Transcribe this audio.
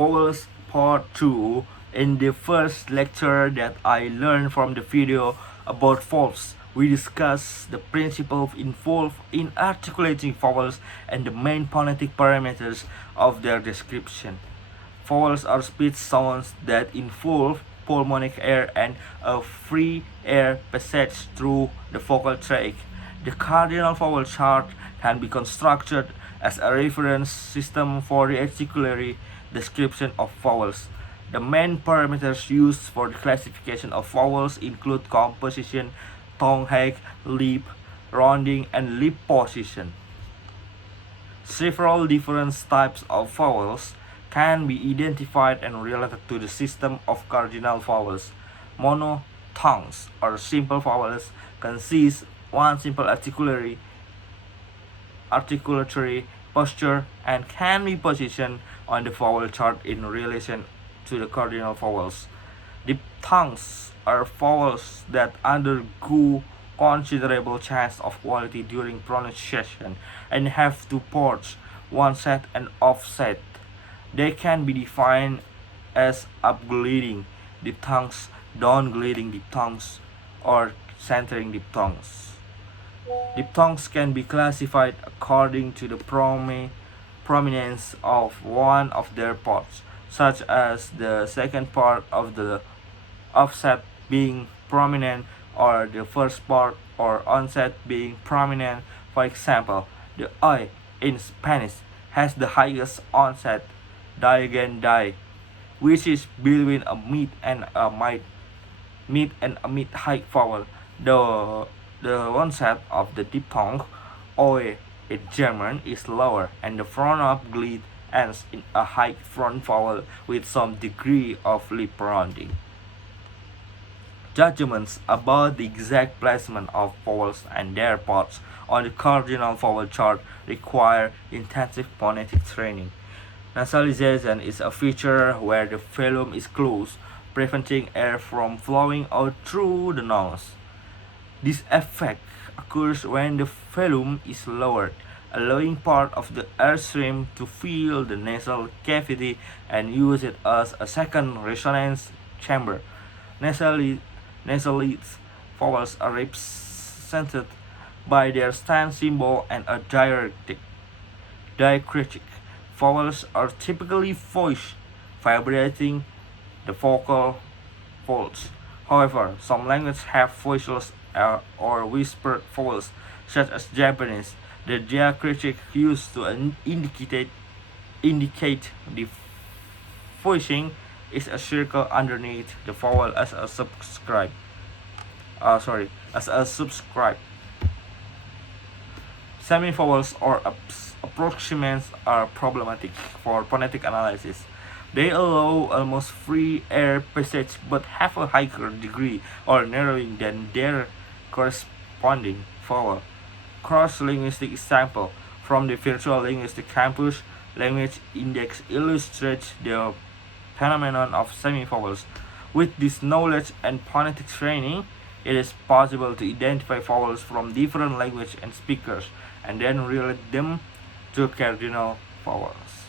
Vowels Part 2. In the first lecture that I learned from the video about vowels, we discussed the principle involved in articulating vowels and the main phonetic parameters of their description. Vowels are speech sounds that involve pulmonic air and a free air passage through the vocal tract. The cardinal vowel chart can be constructed as a reference system for the articulatory description of vowels. The main parameters used for the classification of vowels include composition, tongue height, lip rounding, and lip position. Several different types of vowels can be identified and related to the system of cardinal vowels. Monotongues or simple vowels consist one simple articulatory posture and can be positioned on the vowel chart in relation to the cardinal vowels. Diphthongs are vowels that undergo considerable change of quality during pronunciation and have two ports, onset and offset. They can be defined as upgliding diphthongs, downgliding diphthongs, or centering diphthongs. Diphthongs can be classified according to the prominence of one of their parts, such as the second part of the offset being prominent or the first part or onset being prominent. For example, the I in Spanish has the highest onset, die, which is between a mid and a mid-high vowel. The onset of the diphthong OE in German is lower, and the front of glide ends in a high front vowel with some degree of lip rounding. Judgments about the exact placement of vowels and their parts on the cardinal vowel chart require intensive phonetic training. Nasalization is a feature where the phlegm is closed, preventing air from flowing out through the nose. This effect occurs when the phlegm is lowered, allowing part of the airstream to fill the nasal cavity and use it as a second resonance chamber. Nasally vowels are represented by their stand symbol and a diacritic. Vowels are typically voiced, vibrating the vocal folds. However, some languages have voiceless or whispered vowels, such as Japanese. The diacritic used to indicate the voicing is a circle underneath the vowel as a subscribe. Semivowels or approximants are problematic for phonetic analysis. They allow almost free air passage but have a higher degree or narrowing than their corresponding vowel. Cross-linguistic example from the Virtual Linguistic Campus Language Index illustrates the phenomenon of semivowels. With this knowledge and phonetic training, it is possible to identify vowels from different languages and speakers and then relate them to cardinal vowels.